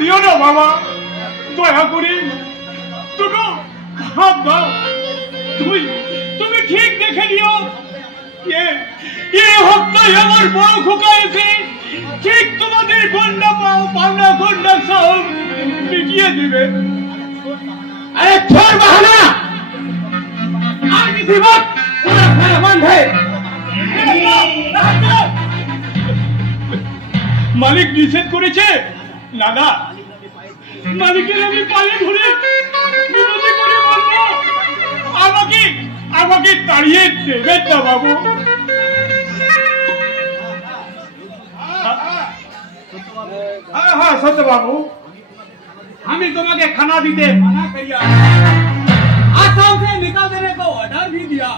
দিও না বাবা, দয়া করে দুটো হাত দাও। তুমি ঠিক দেখে নিও, এ হপ্তায় আমার বড় খোকা এসে ঠিক তোমাদের গন্ডা পাওনা গন্ডা সব মিটিয়ে দিবে। আরে ছোট বাহানা আর কিছু বাদ বন্ধে। মালিক নিষেধ করেছে। দাদা, মালিকের আমি পায়ে ধরে বিনতি করে বলবো, আমাকে তাড়িয়ে দেবেন না বাবু। हाँ सत्य बाबू, हमें तुम्हें खाना दीते मना किया, आसाम से निकाल देने को ऑर्डर भी दिया।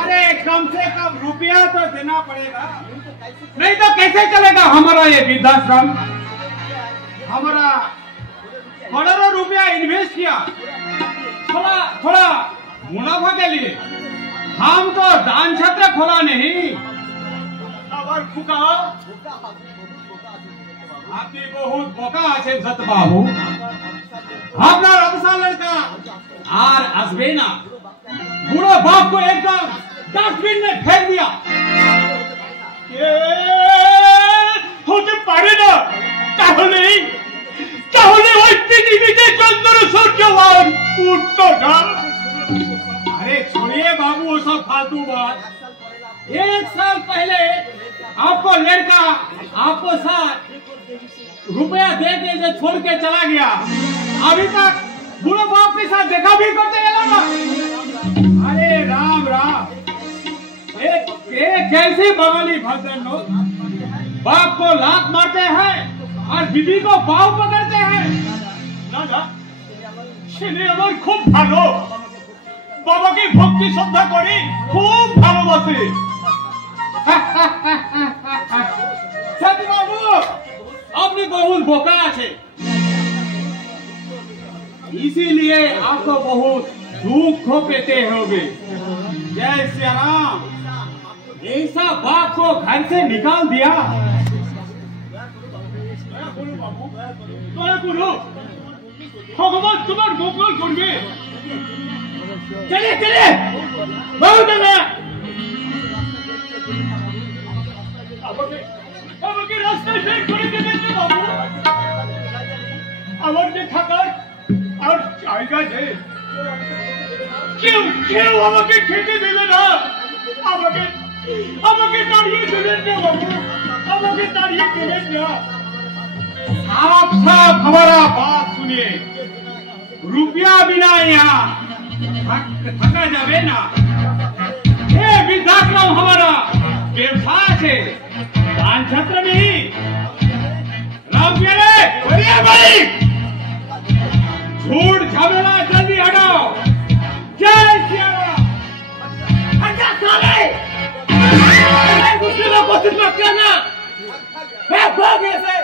अरे कम से कम रुपया तो देना पड़ेगा, नहीं तो कैसे चलेगा हमारा ये वृद्धाश्रम। हमारा करोड़ों रुपया इन्वेस्ट किया थोड़ा मुनाफा के लिए। हम तो दान छत्र खोला नहीं। और खुका আপনি বহুত বোকা আছেন সত্য বাবু। আপনার অবসর লড়কা আর আসবে না। বুড়ো बाप को एकदम डस्टबिन में फेंक दिया। হতে পারে না। তাহলে ওই পৃথিবীতে চন্দ্র সূর্যবান উঠতো না। अरे छोड़िए बाबू वो सब फालतू बात। 1 साल पहले आपको लड़का आपको साथ रुपया दे के जो छोड़ के चला गया, अभी तक बुढ़े बाप के साथ देखा भी करते हैं ना। अरे राम राम, एक कैसे बंगाली भद्र लोग बाप को लात मारते हैं और बीबी को पाँव पकड़ते हैं। না না, ছেলে আমার খুব ভালো, বাবাকে ভক্তি শ্রদ্ধা করে, খুব ভালোবাসে। सत्य बाबू अपनी बहुत बोका है, इसीलिए आपको बहुत दुख पेते होगे। जय श्री राम। ऐसा बाप को घर से निकाल दिया। দয়া করো, ভগবান তোমার মঙ্গল করবে। चले चले बहुत चले। আমাকে রাস্তায় বের করে দেবেন না বাবু। আমার যে থাকার আর জায়গা নেই, কেউ আমাকে খেতে দেবে না। আমাকে তাড়িয়ে দেবেন না বাবু, আমাকে তাড়িয়ে দেবেন না। आप सब हमारा बात सुनिए। रुपया बिना यहाँ थका जावे ना। ये वृद्धाश्रम हमारा व्यवसाय है, दान छत्र नहीं। राम प्यारे भाई, झूठ झमेला जल्दी हटाओ। जय श्री राम। अच्छा साले, दूसरे लोग कोशिश मत करना। मैं भाग ऐसे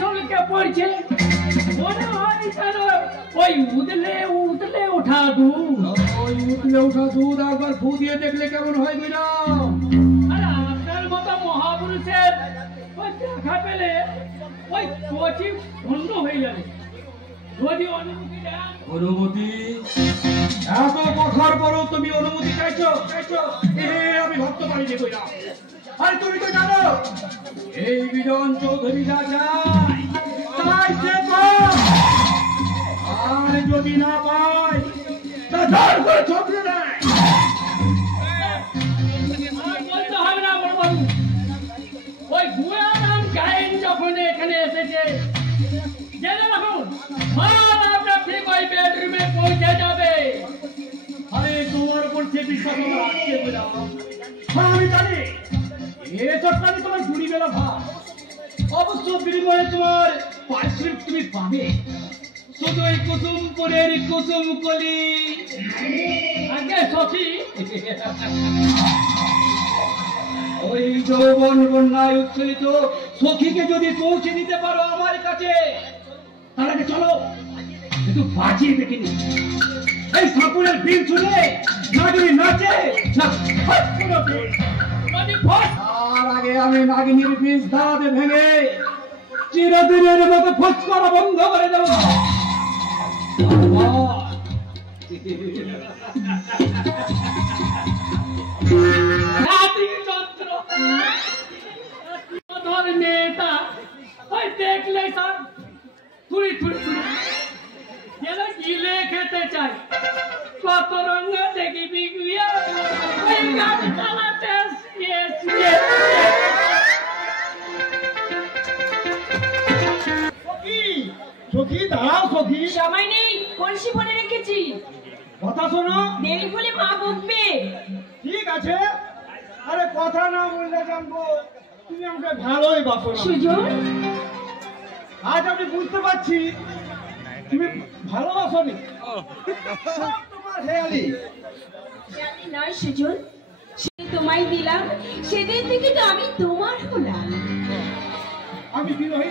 ছলকে পড়ছে, মনে হয় যেন ওই উতলে ওঠা দুধ। ওই উতলে ওঠা দুধ একবার ফু দিয়ে দেখলে কেমন হয় বিনা? আরে আপনার মতো মহাপুরুষের ওই দেখা পেলে ওই কচি ভণ্ড হয়ে যাবে। যদি অনুমতি দেন। অনুমতি? এত কথার পরও তুমি অনুমতি চাইছো? আমি ভাবতে পারিনি কইরা। আরে তুমি তো জানো এই বিজন চৌধুরী যা চায় তাই সে পায়। আর যদি না পায় তা ধর করে ঠকরে নেয়। বলতে হবে না বড় বাবু, ওই গুয়ারাম গায়েন যখন এখানে এসেছে জেনে রাখুন, আপনার ঠিক ওই বেডরুমে পৌঁছে যাবে। আরে তোমার উপর সে বিশ্বাস আমার আজকে বেড়া। আমি জানি এ চটকানি তোমার জুড়ি বেলা ভাব। অবশ্য বিনিময়ে তোমার পারিশ্রমিক তুমি পাবে। শুধু এই কুসুমপুরের কুসুম কলি। আগে সখী, ওই যৌবন বন্যায় উচ্ছ্বসিত সখীকে যদি পৌঁছে দিতে পারো আমার কাছে, তাহলে চলো একটু বাজিয়ে দেখিনি। এই সাপুরে বিজনের বিল শুনে নাগিনী নাচে না তার আগে আমি নাগিনীর বীজ দাঁড়াতে ভেঙে চিরদিনের মতো খোঁজ করা বন্ধ করে দেব। নেতা ওই দেখলে সব থুড়ি থুড়ি যেন গিলে খেতে চাই কত রঙ দেখি বিগুয়া ওই গাড়ি চালাতে সখী দাঁড়াও সখী, সময় নেই, কলসি ভরে রেখেছি। কথা শোনো। দেরি হলে মা বকবে। ঠিক আছে, আরে কথা না বললে জানবো তুমি আমাকে ভালোই বাসো না। সুজন, আজ আমি বুঝতে পারছি তুমি ভালোবাসো নি, সব তোমার হেয়ালি। জানি নয় সুজন, সে তোমায় দিলাম, সেদিন থেকে তো আমি তোমার হলাম। আমি বিরোহী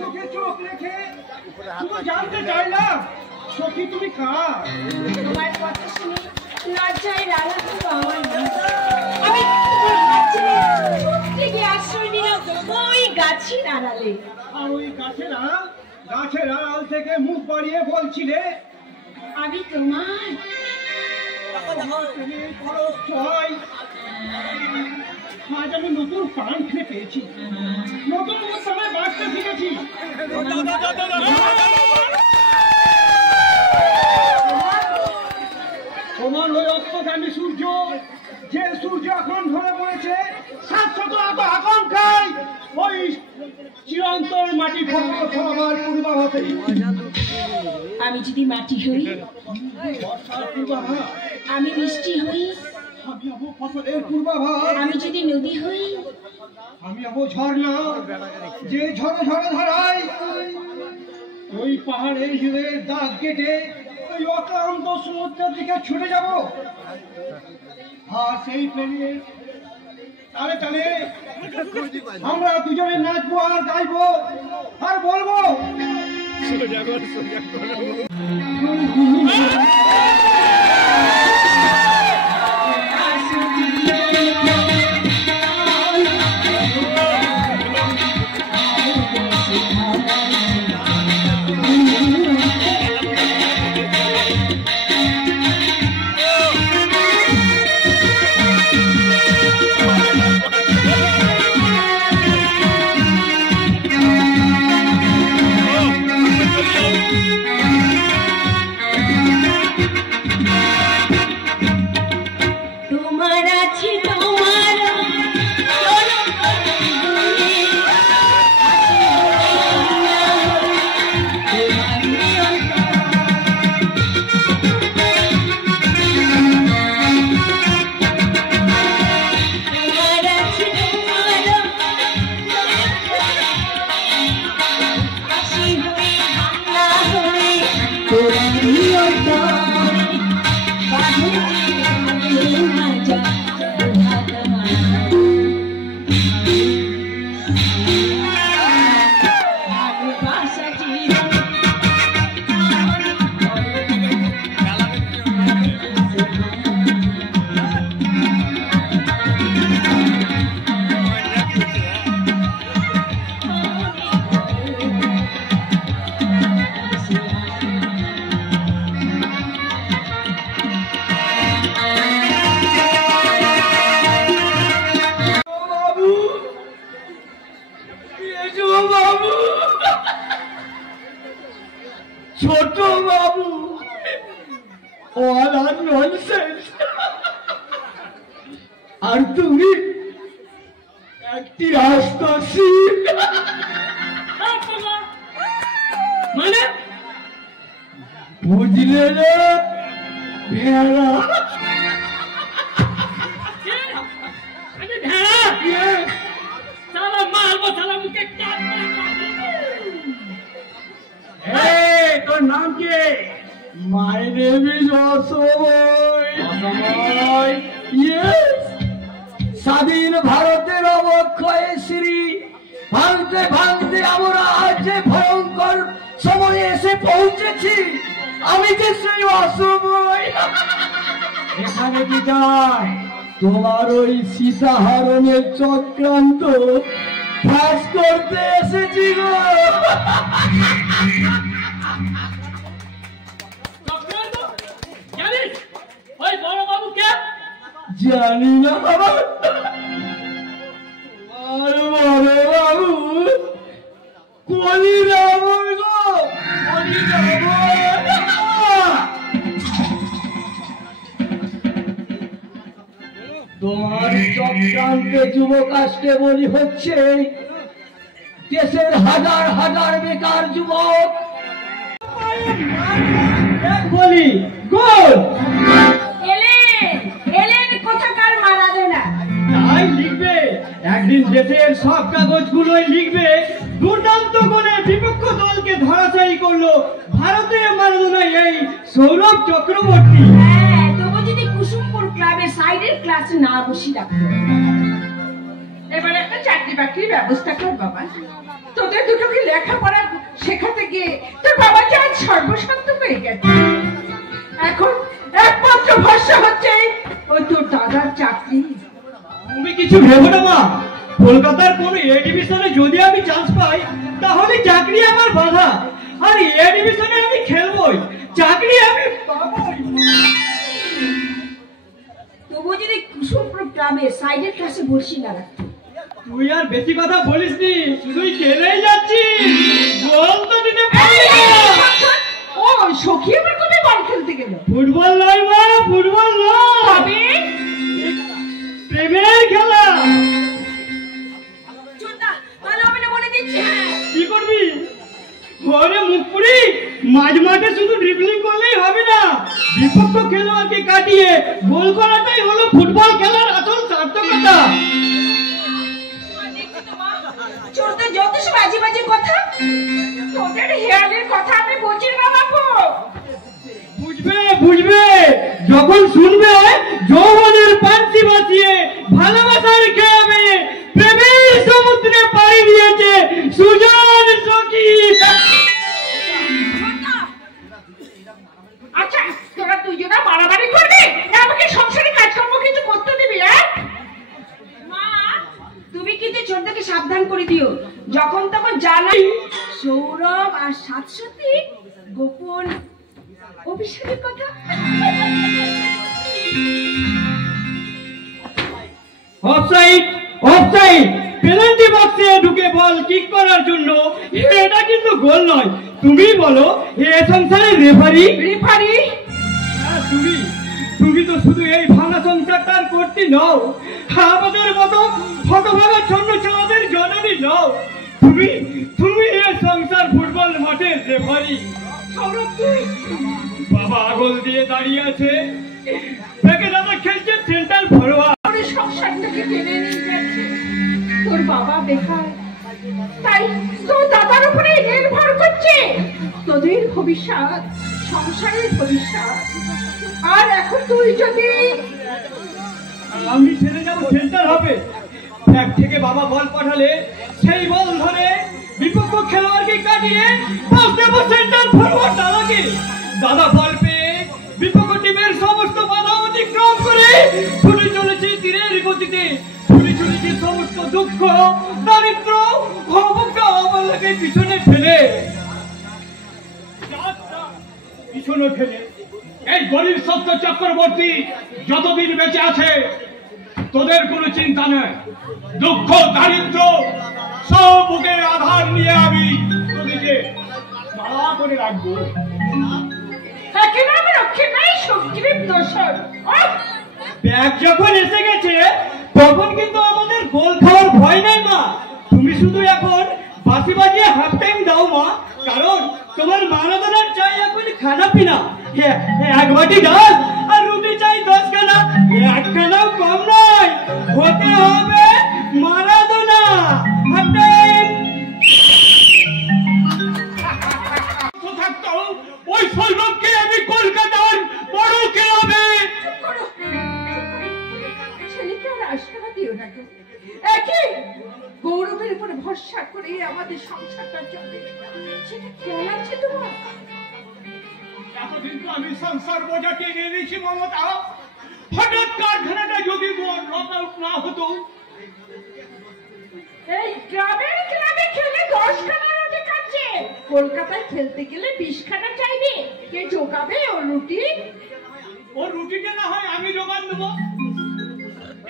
চোখে চোখ রেখে শুধু জানতে চাইলাম সখী তুমি কার? তোমার কথা শুনে লজ্জায় রাঙা হলো আমার মন। আমি তোমার হাত ছেড়ে চুপ থেকে আশ্রয় নিলাম ওই গাছের আড়ালে। আর ওই গাছের আড়াল থেকে মুখ বাড়িয়ে বলছিলে আমি তোমার। আজ আমি নতুন প্রাণ ফিরে পেয়েছি, নতুন সময় বাঁচতে শিখেছি। তোমার ওই অস্তগামী সূর্য, যে সূর্য এখন ধরে পড়েছে শাশ্বত আকাঙ্ক্ষায় ওই চিরন্তর মাটি সবার পূর্বাভাসে। আমি যদি মাটি হই, আমি বৃষ্টি হই, ফসলের পূর্বাভাস। আমি যদি নদী হই, আমি হবো ঝর্ণা, যে ঝরে ঝরে ধারায় ওই পাহাড়ের হিলের দাগ কেটে ওই অক্লান্ত সমুদ্রের দিকে ছুটে যাব। আর সেই প্লেনে তালে তালে আমরা দুজনে নাচবো আর গাইবো আর বলবো তোমার আছে তোমার ছোট বাবু, all are nonsense। আর তুমি একটি হাসতাছি। মানে বুঝলে না ভেড়া? আমি ভেড়া সালা মারবো, সালা মুখে তোর নাম কি? My name is অসময়। Yes, স্বাধীন ভারতের অবক্ষয় শ্রী ভাঙতে ভাঙতে আমরা আজ যে ভয়ঙ্কর সময়ে এসে পৌঁছেছি। আমি যে সেই অসময় এখানে কি চাই তোমার ওই সীতাহরণের চক্রান্ত ফাঁস করতে এসেছি গো। জানিস ওই বড় বাবু কে? জানি না বাবা, আর বড় বাবু কলি রাবণ গো, কলি রাবণ। তোমার চক্রান্তে যুবকাষ্টে বলি হচ্ছে দেশের হাজার হাজার বেকার যুবক। বলি গোল এলেন কোথাকার মারাদোনা। তাই লিখবে, একদিন দেশের সব কাগজগুলোই লিখবে দুর্দান্ত গোলে বিপক্ষ দলকে ধরাশায়ী করলো ভারতীয় মারাদোনা এই সৌরভ চক্রবর্তী। হ্যাঁ, তবু যদি কুসুমপুর ক্লাবের সাইডের ক্লাসে না বসি রাখতো। এবার একটা চাকরি বাকরির ব্যবস্থা কর বাবা। তোদের দুটোকে লেখাপড়া শেখাতে গিয়ে তোর বাবা যে আজ সর্বশান্ত হয়ে গেছে। এখন একমাত্র ভরসা হচ্ছে ওই তোর দাদার চাকরি। তুমি কিছু ভেবো না মা, কলকাতার কোন এ ডিভিশনে যদি আমি চান্স পাই তাহলে চাকরি আমার বাধা, আর এ ডিভিশনে আমি খেলবই, চাকরি আমি পাবই। তবু যদি কুসুমপুর ক্লাবের সাইডের ক্লাসে বসি না রাখতো। তুই আর বেশি কথা বলিস নি, শুধুই খেলেই যাচ্ছিস, গোল তো দিতে পারলি না। ও সখী আবার কবে বল খেলতে গেল? ফুটবল নয় মা, ফুটবল নয়, তবে প্রেমের খেলা। চোদ্দা ভালো হবে না বলে দিচ্ছি। হ্যাঁ, কি করবি? ঘরে মুখ পুরি মাঝ মাঠে শুধু ড্রিবলিং করলেই হবে না, বিপক্ষ খেলোয়াড়কে কাটিয়ে গোল করাটাই হলো ফুটবল খেলার আসল সার্থকতা। চোদ্দা যত সব বাজে বাজে কথা। তোদের হেয়ালের কথা আমি বুঝি না বাবু। বুঝবে বুঝবে, যখন শুনবে যৌবনের পান্তি বাঁচিয়ে ভালোবাসার খেয়াবে প্রেমের সমুদ্রে পাড়ি দিয়েছে সুজন সখী। আচ্ছা তোরা দুজনা বাড়াবাড়ি করবি, আমাকে সংসারে কাজকর্ম কিছু করতে দিবি? মা, তুমি কিন্তু চোদ্দাকে সাবধান করে দিও, যখন তখন জানাই সৌরভ আর সাতসাথী গোপন অভিষেকের কথা। অফসাইড, অফসাইড, পেনাল্টি বক্সে ঢুকে বল কিক করার জন্য এটা কিন্তু গোল নয়। তুমি বলো এ সংসারের রেফারি? রেফারি? হ্যাঁ, তুমি তো শুধু এই ভাঙা সংসারটার করতে নও, আমাদের মতো হতভাগা ছোট ছেলেদের জননী নও। তুমি এ সংসার ফুটবল মাঠের রেফারি। সৌরভ তুই? বাবা আগল দিয়ে দাঁড়িয়ে আছে, তাকে দাদা খেলছে সেন্টার ফরওয়ার্ড। তোর সংসারটাকে টেনে নিয়ে যাচ্ছে। তোর বাবা বেকার, তাই তোর দাদার উপরে নির্ভর করছে তোদের ভবিষ্যৎ, সংসারের ভবিষ্যৎ। আর এখন তুই যদি আমি ছেড়ে যাবো সেন্টার হবে, ব্যাগ থেকে বাবা বল পাঠালে সেই বল ধরে বিপক্ষ খেলোয়াড়কে কাটিয়ে পাস দেবো সেন্টার ফরওয়ার্ড দাদাকে। দাদা বল পেয়ে বিপক্ষ টিমের সমস্ত বাধা অতিক্রম করে ছুটে চলেছে তীরের গতিতে, ছুটে চলেছে সমস্ত দুঃখ দারিদ্র অবজ্ঞা অবহেলাকে পিছনে ফেলে। পিছনে ফেলে এই গরিব সত্য চক্রবর্তী যতদিন বেঁচে আছে তোদের কোনো চিন্তা নেই, দুঃখ দারিদ্র সব বুকের আধার নিয়ে আমি তোদেরকে ভাড়া করে রাখবো। একেবারে রক্ষে নাই সবজির দোষর। ব্যাগ যখন এসে গেছে তখন কিন্তু আমাদের গোল খাওয়ার ভয় নাই মা। তুমি শুধু এখন বাঁশি বাজিয়ে হাফ টাইম দাও মা, কারণ তোমার মারাদোনার চাই এখন খানা পিনা। এক বাটি ডাল আর রুটি চাই 10 খানা, একখানাও কম নয়, হতে হবে মারাদোনা। Half time. থাকতো ওই সৌরভকে আমি কলকাতার বড় ক্লাবে। ছেলেকে আর আশা দিও না গো। একই গৌরবের উপরে ভরসা করে আমাদের সংসারটা চলে, সেটা খেয়াল আছে তোমার? এতদিন তো আমি সংসার বোঝাকে নিয়ে নিয়েছি মমতা, হঠাৎ কারখানাটা যদি লক আউট না হতো। এই গ্রামের গ্রামে খেলে 10 খানা রুটি খাচ্ছে, কলকাতায় খেলতে গেলে 20 খানা চাইবে। কে জোগাবে ও রুটি? ও রুটিটা না হয় আমি জোগান দেবো।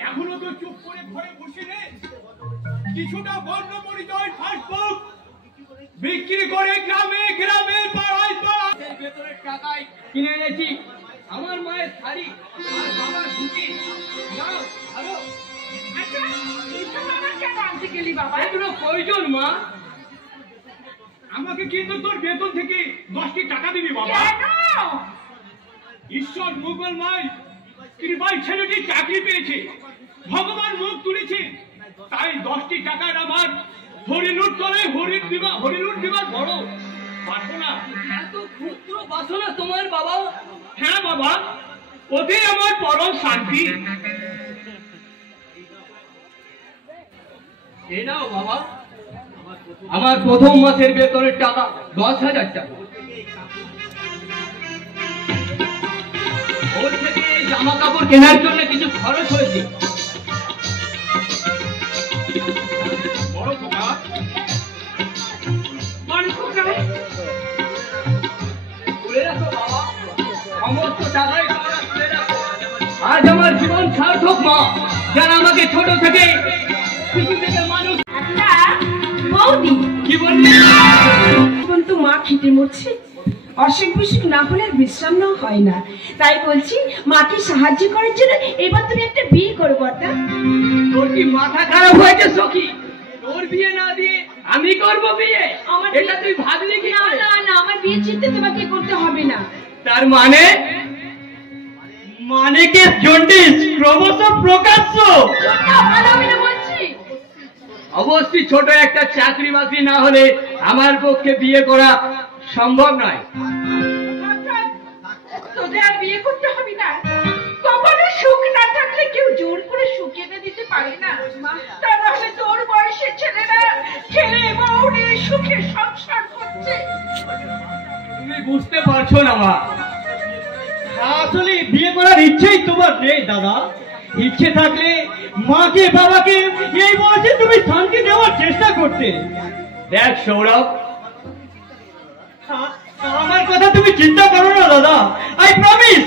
এখনো তো চুপ করে ঘরে বসে নেই, কিছুটা বর্ণ পরিচয় ফাস্টফুড বিক্রি করে গ্রামে গ্রামে পাড়ায় পাড়ায় ভেতরের টাকায় কিনে এনেছি আমার মায়ের শাড়ি আর বাবার ধুতি। যাও ভালো। আচ্ছা, এসব আবার কেন আনতে গেলি বাবা? এগুলো প্রয়োজন মা। আমাকে কিন্তু তোর বেতন থেকে 10টি টাকা দিবি বাবা। কেন? ঈশ্বর মঙ্গলময় কৃপায় ছেলেটি চাকরি পেয়েছে, ভগবান মুখ তুলেছে, তাই 10টি টাকার আমার হরিলুট করে হরিলুট দিবার বড় বাসনা। এত ক্ষুদ্র বাসনা তোমার বাবা? হ্যাঁ বাবা, ওতে আমার পরম শান্তি। এই নাও বাবা আমার প্রথম মাসের বেতনের টাকা 10,000 টাকা। ওর থেকে জামা কাপড় কেনার জন্য কিছু খরচ হয়েছে। বড় খোকা, তুলে রাখো বাবা, সমস্ত টাকাই তোমরা তুলে রাখো। আজ আমার জীবন সার্থক মা, যারা আমাকে ছোট থেকে শিশু থেকে মানুষ। আচ্ছা বৌদি, কি বললি? কিন্তু মা খেতে মরছে, অসুখ বিসুখ না হলে আর বিশ্রাম না হয় না, তাই বলছি মাকে সাহায্য করার জন্য এবার তুমি একটা বিয়ে করো বর্দা। তোর কি মাথা খারাপ হয়েছে সখী? তোর বিয়ে না দিয়ে আমি করব বিয়ে? আমার এটা তুই ভাবলি কি? না না না, আমার বিয়ে চিন্তা তোমাকে করতে হবে না। তার মানে কি জন্ডিস ক্রমশ প্রকাশ্য। ভালো হবে না বলছি। অবশ্যই ছোট একটা চাকরি বাকরি না হলে আমার পক্ষে বিয়ে করা সম্ভব নয়। তোদের আর বিয়ে করতে হবে না। কখনো সুখ না থাকলে কেউ জোর করে সুখ এনে দিতে পারে না। তা নাহলে তোর বয়সের ছেলেরা ছেলে বউ নিয়ে সুখে সংসার করছে। তুমি বুঝতে পারছো না মা, আসলে বিয়ে করার ইচ্ছেই তোমার নেই দাদা। ইচ্ছে থাকলে মাকে বাবাকে এই বয়সে তুমি শান্তি দেওয়ার চেষ্টা করতে। দেখ সৌরভ, আমার কথা তুমি চিন্তা করো না দাদা। আই প্রমিস,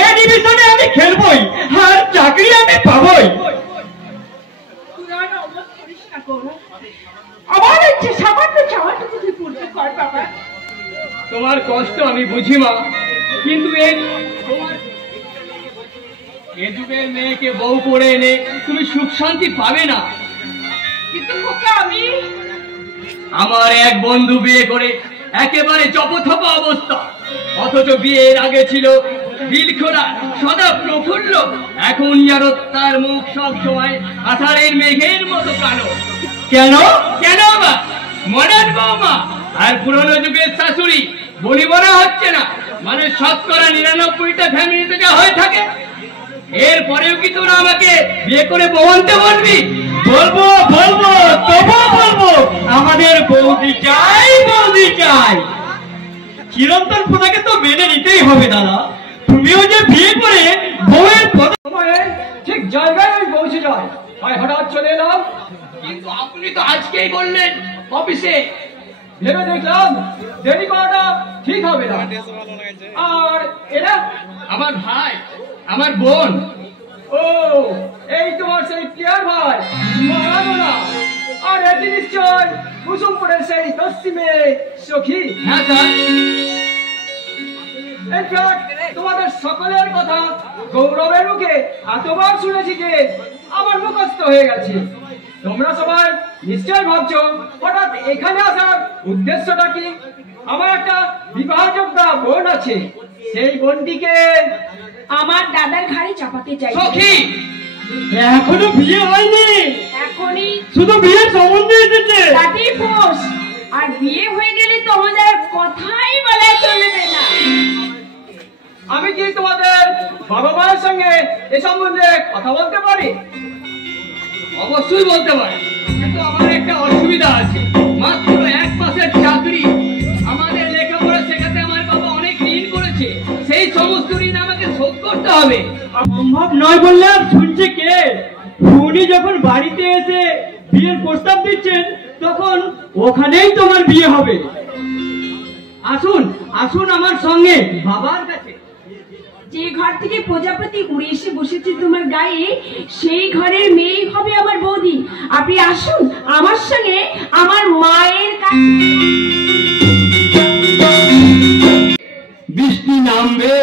এই ডিভিশনে আমি খেলবই আর চাকরি আমি পাবই। তুই আর অমত করিস না করো। আমার ইচ্ছে সামান্য চাওয়াটুকু তুই পূর্ণ কর বাবা। তোমার কষ্ট আমি বুঝি মা, কিন্তু এই তোমার এ যুগের মেয়েকে বউ করে এনে তুমি সুখ শান্তি পাবে না। কিন্তু খোকা আমি আমার এক বন্ধু বিয়ে করে একেবারে জপথপা অবস্থা, অথচ বিয়ের আগে ছিল দিলখোলা সদা প্রফুল্ল, এখন যেন তার মুখ সব সময় আষাঢ়ের মেঘের মতো কালো। কেন? কেন বা? মডার্ন বৌমা আর পুরনো যুগের শাশুড়ি বলি মনে হচ্ছে না? মানে 99% ফ্যামিলিতে যা হয়ে থাকে। এরপরেও কি তোরা আমাকে বিয়ে করে বউ আনতে বলবি? বলবো বলবো, তবুও বলবো আমাদের বৌদি চাই, বৌদি চাই। চিরন্তন প্রথাকে তো মেনে নিতেই হবে দাদা। তুমিও যে বিয়ে করে বউয়ের সময়ে ঠিক জায়গায় আমি পৌঁছে যাই, তাই হঠাৎ চলে এলাম। কিন্তু আপনি তো আজকেই বললেন অফিসে। ভেবে দেখলাম দেরি করাটা ঠিক হবে না। আর এরা আমার ভাই, আমার বোন। ও, এই তোমার সেই প্রিয়ার ভাই মারাদোনা। আর এটি নিশ্চয় কুসুমপুরের সেই পশ্চিমে সখী। হ্যাঁ স্যার। তোমাদের সকলের কথা গৌরবের মুখে এতবার শুনেছি যে আমার মুখস্থ হয়ে গেছে। তোমরা সবাই নিশ্চয় ভাবছো হঠাৎ এখানে আসার উদ্দেশ্যটা কি। আমার একটা বিবাহযোগ্য বোন আছে, সেই বোনটিকে আমার দাদার ঘাড়ে চাপাতে চাই। সখী এখনো বিয়ে হয়নি, এখনই শুধু বিয়ের সম্বন্ধ এসেছে। দাদি পোষ, আর বিয়ে হয়ে গেলে তোমাদের কথাই বলা চলবে না। আমি কি তোমাদের বাবা মায়ের সঙ্গে এ সম্বন্ধে কথা বলতে পারি? অবশ্যই বলতে পারি, কিন্তু আমার একটা অসুবিধা আছে। মাত্র 1 মাসের চাকরি, আমাদের লেখাপড়া শেখাতে আমার বাবা অনেক ঋণ করেছে। সমস্ত ঋণ আমাকে শোধ করতে হবে। সম্ভব নয় বললাম, শুনছে কে? উনি যখন বাড়িতে এসে বিয়ের প্রস্তাব দিচ্ছেন তখন ওখানেই তোমার বিয়ে হবে। আসুন আসুন আমার সঙ্গে বাবার কাছে। যে ঘর থেকে প্রজাপতি উড়ে এসে বসেছে তোমার গায়ে, সেই ঘরের মেয়ে হবে আমার বৌদি। আপনি আসুন আমার সঙ্গে আমার মায়ের কাছে। বৃষ্টি নামবে,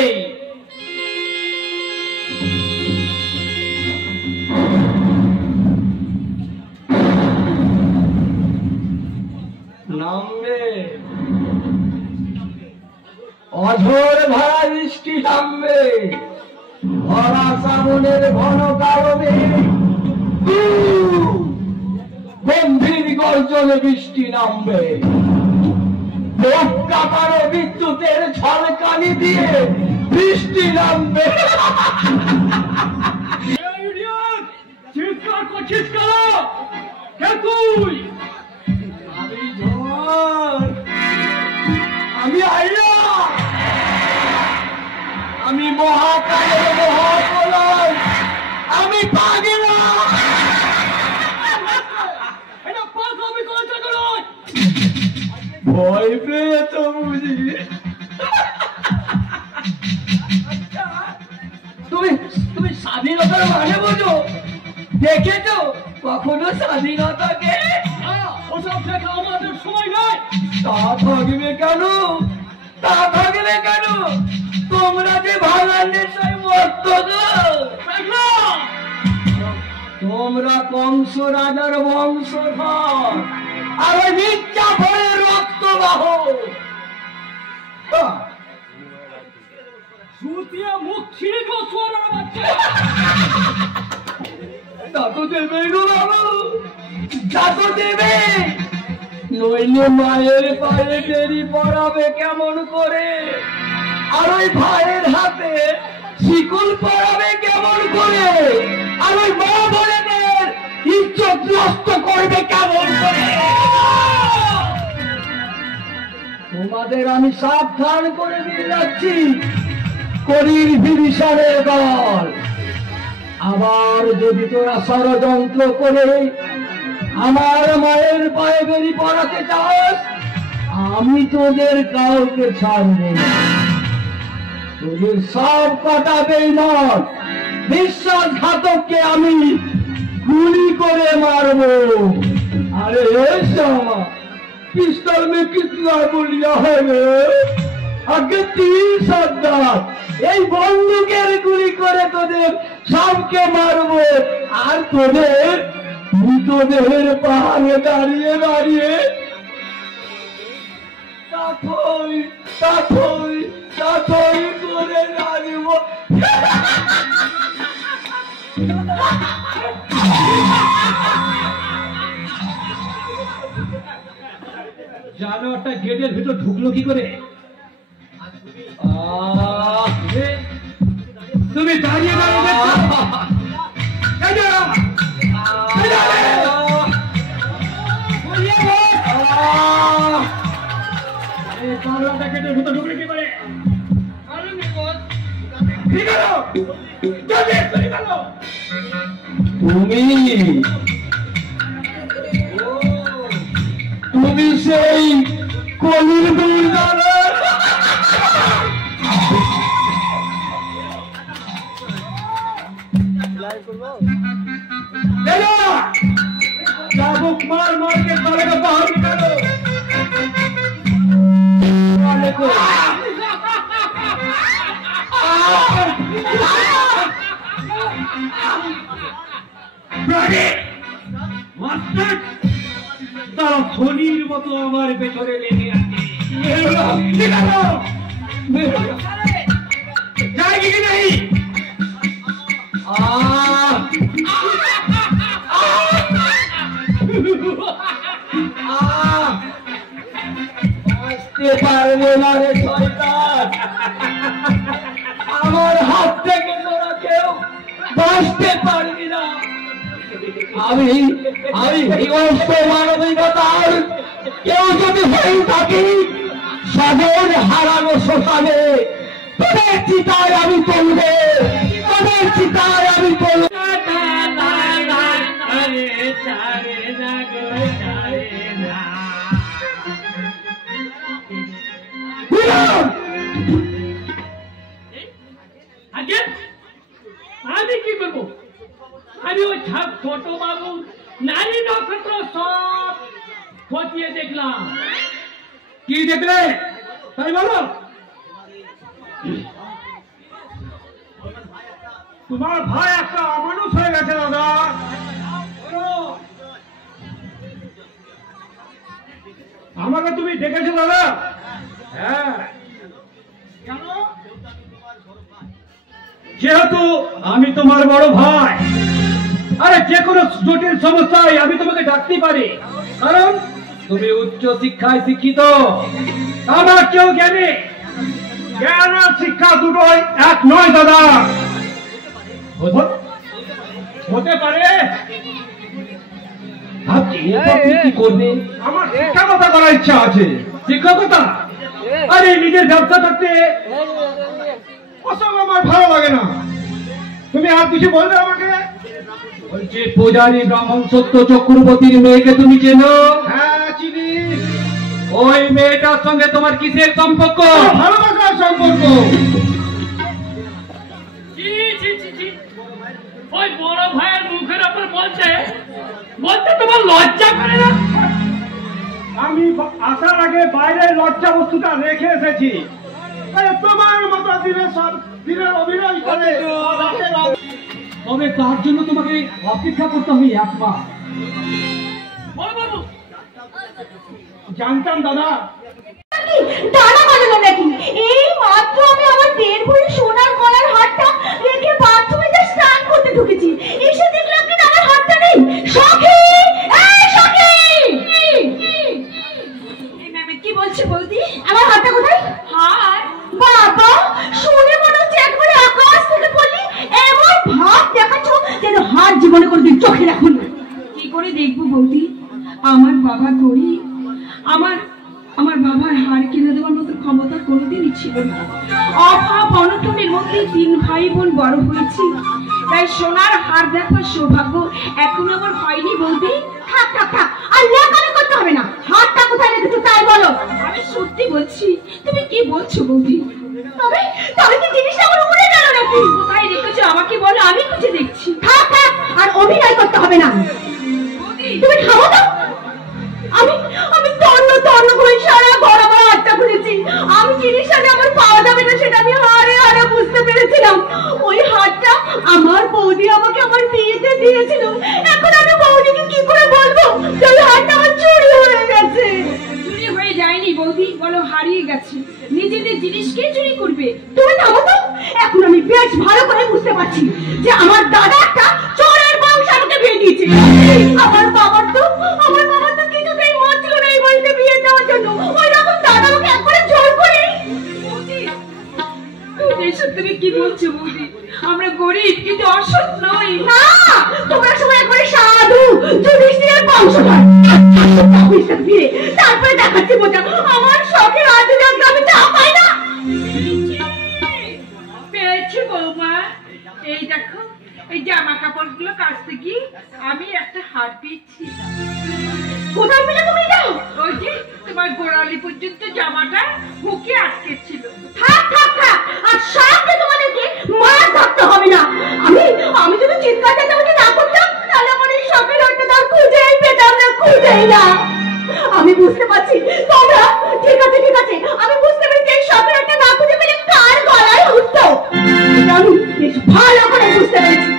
নামবে, অঝোর ভরা বৃষ্টি নামবে, ভরা শ্রাবণের ঘন কারণে গম্ভীর গর্জনে বৃষ্টি নামবে, লোক কাঁপানো বিদ্যুতের ঝলকানি দিয়ে বৃষ্টি নামবে। চিৎকার করছিস কেন? কে তুই? আমি ঝড়, আমি আইয়া, আমি মহাকালের মহাপ্রলয়, আমি পাগলা। এটা পাগলামি করছে কেন? ভয় পেয়ে তো বুঝি। তুমি স্বাধীনতার মানে বোঝো? দেখেছো কখনো স্বাধীনতাকে? ওসব দেখা আমাদের সময় নাই। তা থাকবে কেন? তা থাকবে কেন? তোমরা যে ভাঙার নেশায় মত্ত গো। তোমরা কংস রাজার বংশধর, আর ওই মির্জাফরের রক্তবাহ। সুতিয়ে মুখ ছিঁড়ে গো সোনার বাচ্চা। তা তো দেবে গো বাবু, তা তো দেবে, নইলে মায়ের পায়ে দেরি পড়াবে কেমন করে, আর ওই ভাইয়ের হাতে শিকল পড়াবে কেমন করে, আর ওই মা বোনেদের ইজ্জত নষ্ট করবে কেমন করে। তোমাদের আমি সাবধান করে দিয়ে যাচ্ছি, করির বিভীষণের দল। আবার যদি তোরা ষড়যন্ত্র করে আমার মায়ের পায়ে বেরি পড়াতে চাস, আমি তোদের কাউকে ছাড়ব না। তোদের সব কটা বেঈমান বিশ্বাসঘাতককে আমি গুলি করে মারব। আরে পিস্তল में कितना गुलिया है আগে 3 সর্দার, এই বন্দুকের গুলি করে তোদের সবকে মারবো। আর তোদের মৃতদেহের পাহাড়ে দাঁড়িয়ে দাঁড়িয়ে তাথই তাথই তাথই করে রাখব। জানোয়ারটা গেটের ভিতর ঢুকলো কি করে? তুমি দাঁড়িয়ে দাঁড়িয়ে গেটের ভিতর ঢুকলে কি করে? তুমি সেই কলির দুর্দার चाबुक मार मार के साले का बाहर निकालो। তারা ধনির মতো আমার পেছনে লেগে আছে। जाएगी कि नहीं? আসতে পারবে না রে শয়তান, আমার হাত থেকে তোরা কেউ বাঁচতে পারবি না। আমি হিংস্র মানবিকতার কেউ যদি হয়ে থাকি, সাধন হারানো শ্মশানে তোদের চিতায় আমি বলবো, তোদের চিতায় আমি বলবো। আমি কি করবো? আমি ওই ছোট বাবু নারী নক্ষত্র সব খতিয়ে দেখলাম। কি দেখলে তাই বলো? তোমার ভাই একটা অমানুষ হয়ে গেছে দাদা। আমাকে তুমি ডেকেছো দাদা? হ্যাঁ, কেন? যেহেতু আমি তোমার বড় ভাই, আরে যে কোনো জটিল সমস্যায় আমি তোমাকে ডাকতে পারি, কারণ তুমি উচ্চ শিক্ষায় শিক্ষিত, আমার কেউ জ্ঞানী। জ্ঞান আর শিক্ষা দুটোই এক নয় দাদা। হতে পারে ভাবছি এরপর তুমি কি করবে। আমার শিক্ষকতা করার ইচ্ছা আছে। শিক্ষকতা? আরে নিজের ব্যবসা করতে ওসব আমার ভালো লাগে না। তুমি আর কিছু বলবে আমাকে? বলছি পূজারী ব্রাহ্মণ সত্য চক্রবর্তীর মেয়েকে তুমি চেনো? হ্যাঁ চিনি। ওই মেয়েটার সঙ্গে তোমার কিসের সম্পর্ক? ভালোবাসার সম্পর্ক। ছি, ছি, ছি, ছি। ওই বড় ভাইয়ের মুখের ওপর বলতে তোমার লজ্জা করে না? আমি আসার আগে বাইরে লজ্জা বস্তুটা রেখে এসেছি। আরে তোমার মতো দিনের অভিনয় করে তবে তার জন্য তোমাকে অপেক্ষা করতে হবে 1 মাস। বড় বাবু, জানতাম দাদা। দানা বানালো নাকি? এই মাত্র আমি আমার 1.5 ভরি সোনার গলার হারটা রেখে বাথরুমে যা স্নান করতে ঢুকেছি, এসে দেখলাম কি আমার হারটা নেই। সখী, এই সখী! কি বলছে বৌদি? আমার হারটা কোথায়? হার? বাবা, শুনে মনে হচ্ছে একবারে আকাশ থেকে পড়লি। এমন ভাব দেখাচ্ছো যেন হার জীবনে কোনোদিন চোখে রাখুন। কি করে দেখবো বৌদি? আমার বাবা গরিব, আমার বাবার হার কিনে দেওয়ার মতো ক্ষমতা কোনোদিনই ছিল না। অভাব অনটনের মধ্যে 3 ভাই বোন বড় হয়েছি, তাই সোনার হার দেখার সৌভাগ্য এখনো আমার হয়নি বৌদি। থাক থাক থাক, আর লেখানো করতে হবে না। হারটা কোথায় রেখেছো তাই বলো। আমি সত্যি বলছি। তুমি কি বলছো বৌদি? তবে তবে কি জিনিসটা আমার উড়ে গেল নাকি? কোথায় রেখেছো আমাকে বলো, আমি খুঁজে দেখছি। থাক থাক, আর অভিনয় করতে হবে না। তুমি খাবো তো? আমি তন্ন করে সারা ঘর আমার হাতটা খুঁজেছি। আমি জিনিসটা আমার পাওয়া যাবে না সেটা আমি হারে হারে বুঝতে পেরেছিলাম। ওই হাতটা আমার বৌদি আমাকে আমার বিয়েতে দিয়েছিল। এখন আমি বৌদিকে কি করে বলবো যে ওই হাতটা আমার চুরি হয়ে গেছে? চুরি হয়ে যায়নি বৌদি, বলো হারিয়ে গেছে। নিজেদের জিনিসকে চুরি করবে? তুমি থামো তো। এখন আমি বেশ ভালো করে বুঝতে পারছি যে আমার দাদা একটা চোরের বংশ আমাকে বিয়ে দিয়েছে। আমার বাবার তো কিছুতেই মত ছিল না এই বাড়িতে বিয়ে দেওয়ার জন্য। ওই রকম দাদা আমাকে একবারে জোর করে। তুমি কি বলছো বৌদি? আমরা গরিব কিন্তু অসৎ নই। না, তোমরা সবাই একবারে সাধু যুধিষ্ঠিরের বংশধর। বিয়ে তারপরে দেখাচ্ছি মজা। আমার শখের আদিরাজকে আমি চা পাই না। পেয়েছি বৌমা, এই দেখো এই জামা কাপড়গুলো কাচতে গিয়ে আমি একটা হার পেয়েছি। কোথায় পেলে তুমি যাও? ওই যে তোমার গোড়ালি পর্যন্ত জামাটা হুকে আটকে ছিল। থাক থাক থাক, আর সাথে তোমাদেরকে মার ধরতে হবে না। আমি যদি চিৎকার চেঁচামেচি না করতাম তাহলে আমার এই শখের হারটা তার খুঁজেই পেতাম না, খুঁজেই না। আমি বুঝতে পারছি তোমরা ঠিক আছে আমি বুঝতে পেরেছি এই শখের হারটা না খুঁজে পেলে কার গলায় উঠতো। আমি বেশ ভালো করে বুঝতে পেরেছি।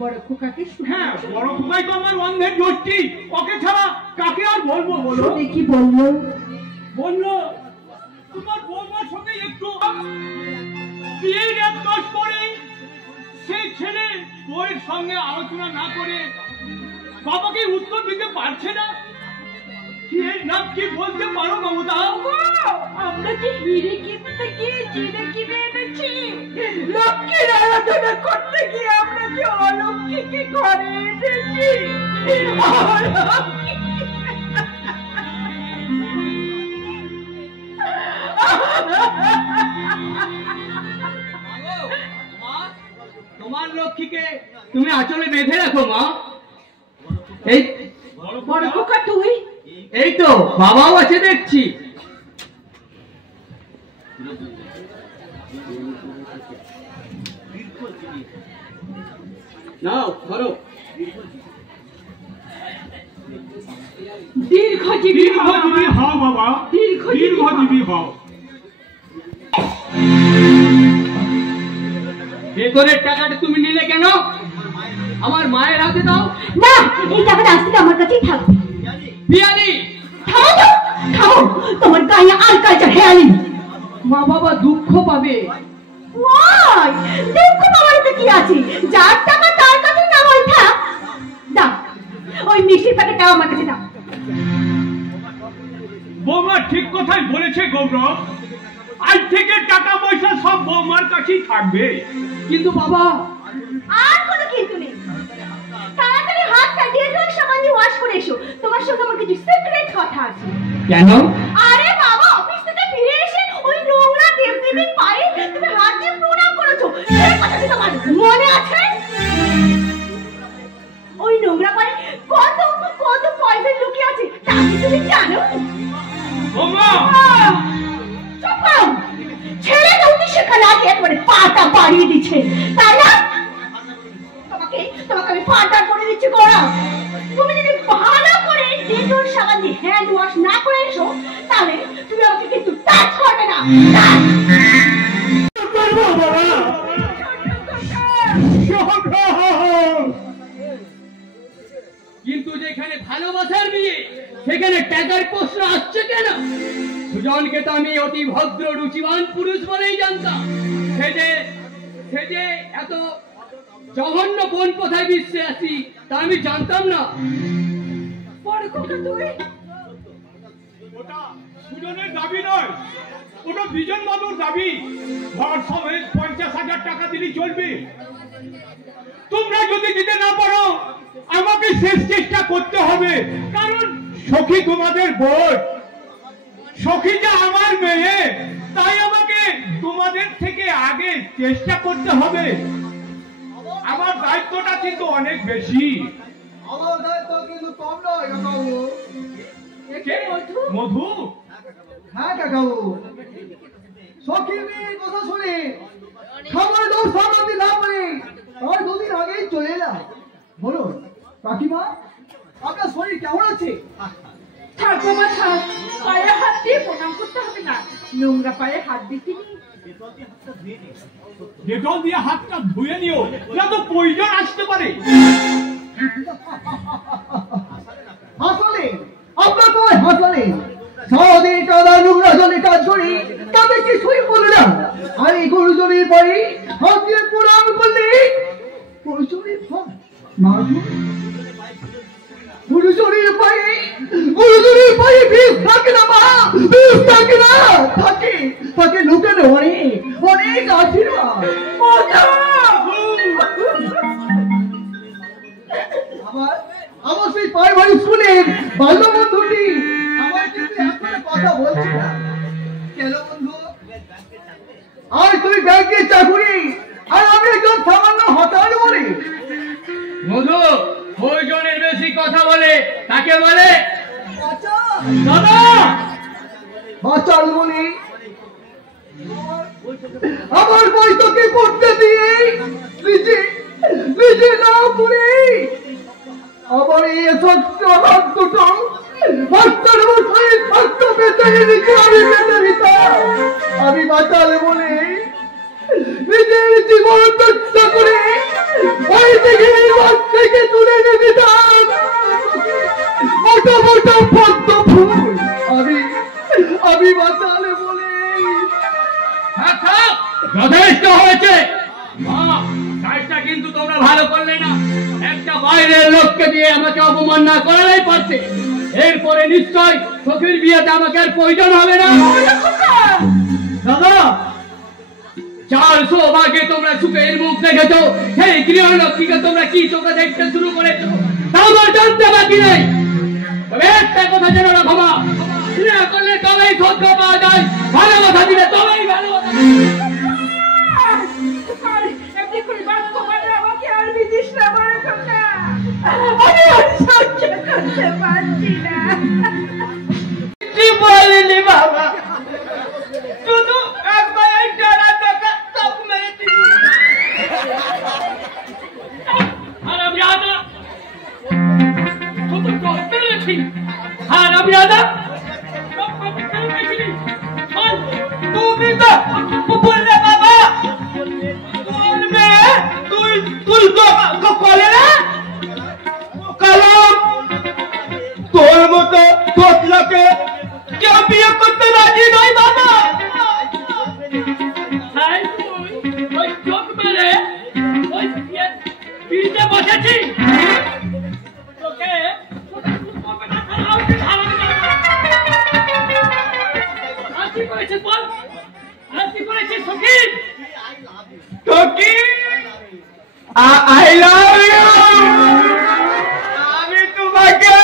বড় খোকাকে হ্যাঁ, বড় খোকাই তো আমার অন্ধের গোষ্ঠী। ওকে ছাড়া কাকে আর বলবো বলো? কি বলবো? বললো তোমার বৌমার সঙ্গে একটু বিয়ের 1 মাস পরে সেই ছেলে বউয়ের সঙ্গে আলোচনা না করে বাবাকে উত্তর দিতে পারছে না। এর নাম কি বলতে পারো মমতা? আমরা কি হিরে কিনতে গিয়ে জিরে কিনে এনেছি? দেখেছি লক্ষ্মীর আরাধনা করতে গিয়ে আমরা কি অলক্ষ্মীকে ঘরে এনেছি। তোমার লক্ষ্মীকে তুমি আঁচলে বেঁধে রাখো মা। এই বড় খোকা তুই? এই তো বাবাও আছে দেখছি। নাও ধরো। দীর্ঘজীবী হও বাবা, দীর্ঘজীবী হও। বেতনের টাকাটা তুমি নিলে কেন? আমার মায়ের হাতে দাও। না, এই টাকাটা আজ থেকে আমার কাছেই থাকবে। বিয়ানি খাও তো, খাও, তোমার গায়ে আর কালচার হেয়ালি। মা বাবা দুঃখ পাবে। ওই দুঃখ পাওয়ার তো কি আছে, যার টাকা তার কাছে না হয় থাক। দাও ওই মিষ্টির প্যাকেটটাও আমার কাছে দাও। বৌমা ঠিক কথাই বলেছে গৌরব, আজ থেকে টাকা পয়সা সব বৌমার কাছেই থাকবে। কিন্তু বাবা, আর কোনো কিন্তু নেই। তাড়াতাড়ি হাতটা ডেটল সাবান দিয়ে ওয়াশ করে এসো, তোমার সঙ্গে আমার কিছু সিক্রেট কথা আছে। কেন? আরে বাবা, অফিস থেকে ফিরে এসে ওই নোংরা দেবদেবীর পায়ে তুমি হাত দিয়ে প্রণাম করেছো, সেই কথাটা তোমার মনে আছে? ওই নোংরা পায়ে কত কত পয়সা লুকিয়ে আছে তা কি তুমি জানো? বৌমা চুপ করো, ছেলেটা উনি সেখানে আগে একবারে পাটা বাড়িয়ে দিচ্ছে, তাই না? তোমাকে আমি পাটা করে দিচ্ছি গোড়া। তুমি যদি ভালো করে ডেটল সাবান দিয়ে হ্যান্ড ওয়াশ না করে এসো, তাহলে তুমি আমাকে কিন্তু টাচ করবে না। কিন্তু যেখানে ভালোবাসার বিয়ে সেখানে টাকার প্রশ্ন আসছে কেন? সুজনকে তো আমি অতি ভদ্র রুচিবান পুরুষ বলেই জানতাম। সে যে এত জঘন্য কোন কোথায় বিশ্বাসী তা আমি জানতাম না। বড় খোকা তুই? ওটা সুজনের দাবি নয়, ওটা বিজন বাবুর দাবি। ঘর সমেত 50,000 টাকা দিলেই চলবে। তোমরা যদি দিতে না পারো আমাকে শেষ চেষ্টা করতে হবে, কারণ সখী তোমাদের বোন, সখী যে আমার মেয়ে, তাই আমাকে তোমাদের থেকে আগে চেষ্টা করতে হবে। আমার দায়িত্বটা কিন্তু অনেক বেশি। আমার দায়িত্ব কিন্তু কম নয় কাকাবু। মধু? হ্যাঁ কাকাবু, সখীর মেয়ের কথা শুনে খাবার দোষ সামলাতে না পারে তার দুদিন আগেই চলে এলাম। বলুন কাকিমা, আপনার শরীর কেমন আছে? থাক বাবা থাক, পায়ে হাত দিয়ে প্রণাম করতে হবে না, নোংরা পায়ে হাত দিতে নেই। ডেটল দিয়ে হাতটা ধুয়ে নিও, না তো পয়জন আসতে পারে। হাসলে আপনার কয় হাসলে সারাদিন কাদা নোংরা জলে কাজ করি, তবে কিছুই বলে না। আর এই গুরুজনের পরে হাত দিয়ে প্রণাম করলে গুরুজনের ফল মাঝু গুরুজনের পায়ে বিষ থাকে না মা, বিষ থাকে না, থাকে লুকানো অনেক আশীর্বাদ। আমার সেই পারিবারিক স্কুলের বাল্যবন্ধুটি আমার কিন্তু এখন কথা বলছি না। কেন বন্ধু? আর তুই ব্যাংকের চাকুরি, আর আমি একজন সামান্য হতাশ বলি। মধু, প্রয়োজনের বেশি কথা বলে তাকে বলে দাদা বাচাল বলি। আমার বই তোকে পড়তে দিয়ে নিজে না পড়ে আমার এই সত্য হাত দুটো মাস্টার মশাই সত্য বেতনে নিচে আমি বেঁধে দিতাম। আমি বাঁচালে বলে নিজের জীবন নষ্ট করে ওই থেকে থেকে তুলে এনে দিতাম মোটা মোটা পদ্ম ফুল। আমি বাঁচালে বলে। যথেষ্ট হয়েছে মা, কাজটা কিন্তু তোমরা ভালো করলে না। একটা বাইরের লোককে দিয়ে আমাকে অপমান না করাই পারছে। এরপরে নিশ্চয় সখীর বিয়েতে আমাকে আর প্রয়োজন হবে না। দাদা, 400 ভাগে তোমরা সুখের মুখ দেখেছো, সেই গৃহলক্ষ্মীকে তোমরা কি চোখে দেখতে শুরু করেছো তা আমার জানতে বাকি নেই। তবে একটা কথা যেন রাখো মা, স্নেহ করলে তবেই সহ্য পাওয়া যায়, ভালোবাসা দিলে তবেই ভালোবাসা। এমনি করে বাধ্য করে আমাকে আর বিদিস না বড় খোকা, আমি আর সহ্য করতে পারছি না। কি বলিনি বাবা, শুধু একবার এই টাকা টাকা সব মেরে দিবি। আর আমি আদা শুধু করতে রেখি, আর আমি আদা তুমি তো বললে বাবা তোর মেয়ে তুই কলে না কালাম, তোর মতো তোতলাকে কেউ বিয়ে করতে রাজি নয় বাবা। তাই ওই চোখ মেরে ওই পিঠে বসেছি তোকে আশি করেছিস বল, আশি করেছিস সখী তো কি আই লাভ ইউ, আমি তোমাকে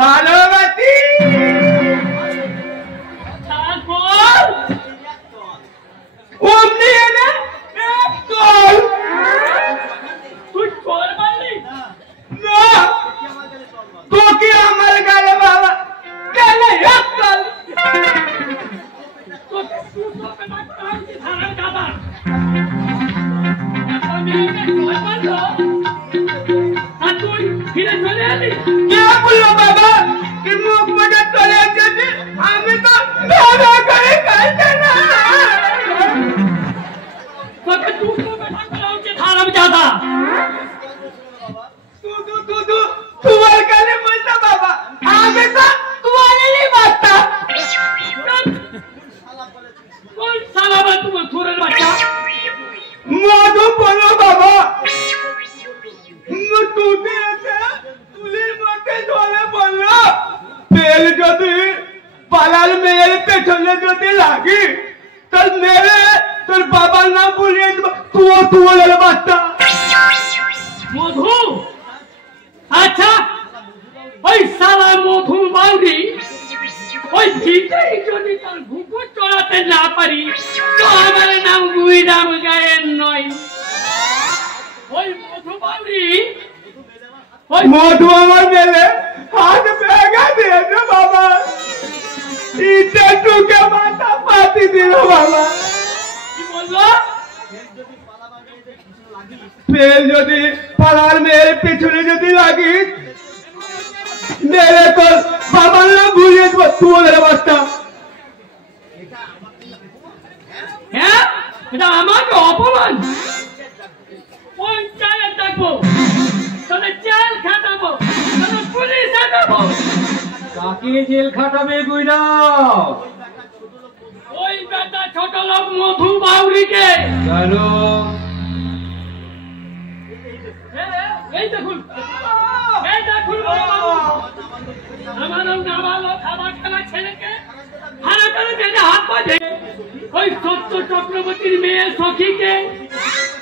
ভালোবাসি। তারপর অমনি এনে একদল তুই চল মারলি না, তোকে আমার গালে বাবা গালে একদল। তোকে তোকে না করা হয়েছে ধারার গাদা। আমি চল মারলো আর তুই ফিরে চলে এলি। কে বললো বাবা কি মুখ মজা চলে এসেছে, আমি তো ভালো করে খাইতে না। তোকে দুটো বেটা করা হচ্ছে ধারার গাদা। শুধু তোমার গালে বলতো বাবা, আমি তো তোমারই বাচ্চা। কোন সালাবা তোমার থোরের বাচ্চা? মধু বলো বাবা, তুলে এসে তুলির মধ্যে জলে বললো তেল যদি পালার মেয়ের পেছনে যদি লাগি তোর মেরে তোর বাবার নাম বলিয়ে দেবো, তুলের বাচ্চা। মধু? আচ্ছা ওই সালা মধু বাউরি ওই ভিতেই যদি তার ঘুঘু চড়াতে না পারি তো আমার নাম গুইরাম গায়ের নয়। ওই মধু বাউরি ওই মধু আমার মেলে হাত ভেঙে দিয়েছে বাবা, ইটে টুকে মাথা পাতি দিল বাবা। কি বললো? তেল যদি পালার মেয়ের পেছনে যদি লাগি মেরে তোর বাবার নাম ভুলিয়ে দেবো, তুলের বাচ্চা। হ্যাঁ এটা আমাকে অপমান। ওই চালে থাকবো, তোদের জেল খাটাবো, তোদের পুলিশে দেবো। কাকে জেল খাটাবে গুইরা? ওই বেটা ছোট লোক মধু বাউরিকে। কেন? এই দেখুন, এই দেখুন বাবু, আমারও নাবালক খাবার খেলা ছেলেকে হারা করে বেঁধে হাত বাঁধে ওই সত্য চক্রবর্তীর মেয়ে সখীকে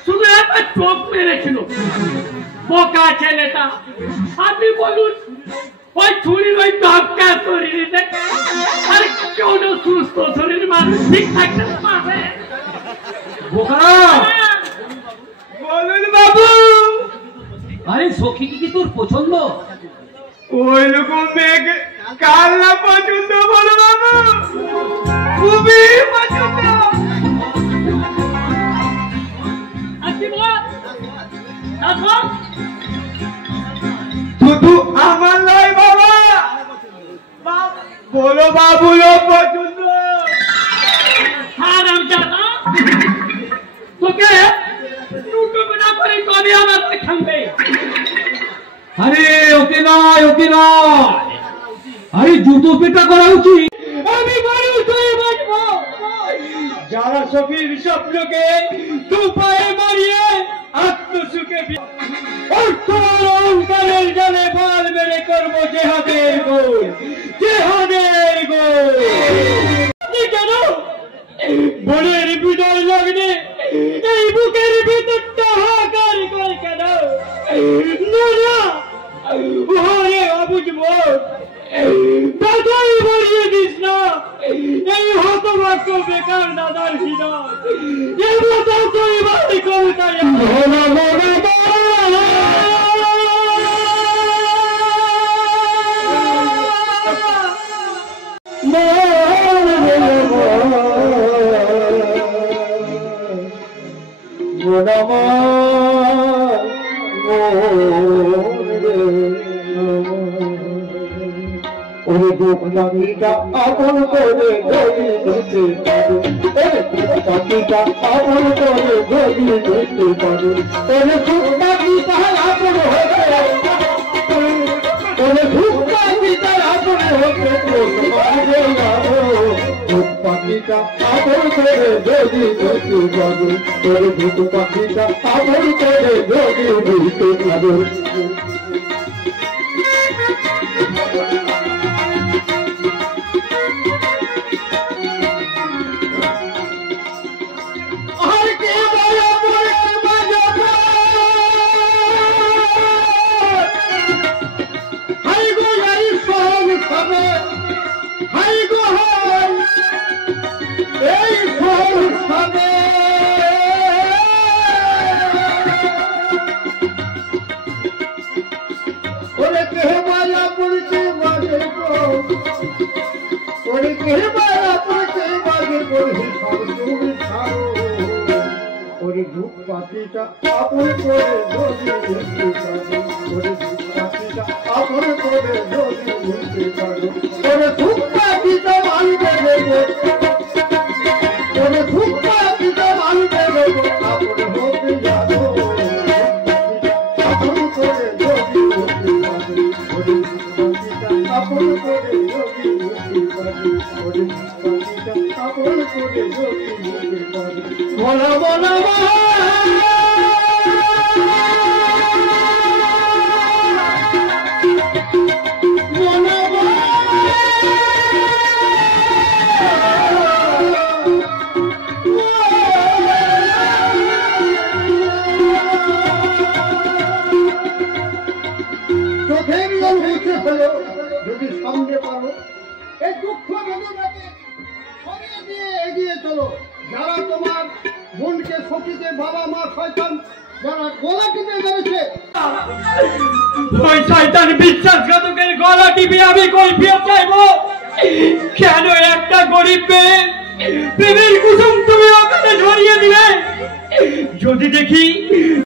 শুধু একটা চোখ মেরেছিল। বোকা ছেলেটা। আপনি বলুন ওই ছুরির ওই দপকা শরীর দেখে আর কেউ সুস্থ শরীর মানুষ ঠিক থাকতে পারবে? বোকারা, বলুন বাবু। আরে সখী কি তোর পছন্দ? ওই রকম মেয়েকে কার না পছন্দ বলো বাবু, খুবই পছন্দ। আপনি বল তারপর শুধু আমার নয় বাবা, বলো বাবুরও পছন্দ। হারাম জাদা তোকে দুটো বেটা করে তবে আমার থামবে। আরে ওকে নয়, ওকে নয়, আরে জুতো পেটা করা উচিত। আমি মানুষ হয়ে বাঁচবো যারা সখীর স্বপ্নকে দু পায়ে মারিয়ে আত্মসুখে অহংকারের জালে বল মেরে করবো জেহাদের গোল, জেহাদের গোল। কেন বোনের বিদায় লাগলে ওরে অবুঝ মোর দাদাই বলিয়ে দিস না এই হতভাগ্য বেকার দাদার হৃদয় এবার তো এবার কবিতায় পাখিটা আপন করে গড়ি ধরতে পারো পাখিটা আপন করে গড়ি ধরতে পারো পাখিটা আপন হতে পাখিটা আপন হতে পাখিটা আপন করে গড়ি ধরতে পারো পাখিটা আপন করে গড়ি ধরতে পারো পাখিটা আপন করে যদি বুঝতে পারো পাখিটা আপন করে যদি বুঝতে পারো পাখিটা মানতে দেবো পাখিটা মানতে দেবো আপন হতে যাবো আপন করে যদি বুঝতে পারো পাখিটা আপন করে যদি বুঝতে পারো পাখিটা আপন করে যদি বুঝতে পারো বলা বলা চোখের জল মুছে ফেলো যদি সামনে পারো এই দুঃখ বেদনাকে সরিয়ে দিয়ে এগিয়ে চলো যারা তোমার বোনকে সখীকে বাবা মা শয়তান যারা গলা টিপে ধরেছে ওই শয়তান বিশ্বাসঘাতকের গলা টিপে আমি কৈফিয়ত চাইবো কেন একটা গরিব মেয়ে প্রেমের কুসুম তুমি ওখানে ঝরিয়ে দিলে যদি দেখি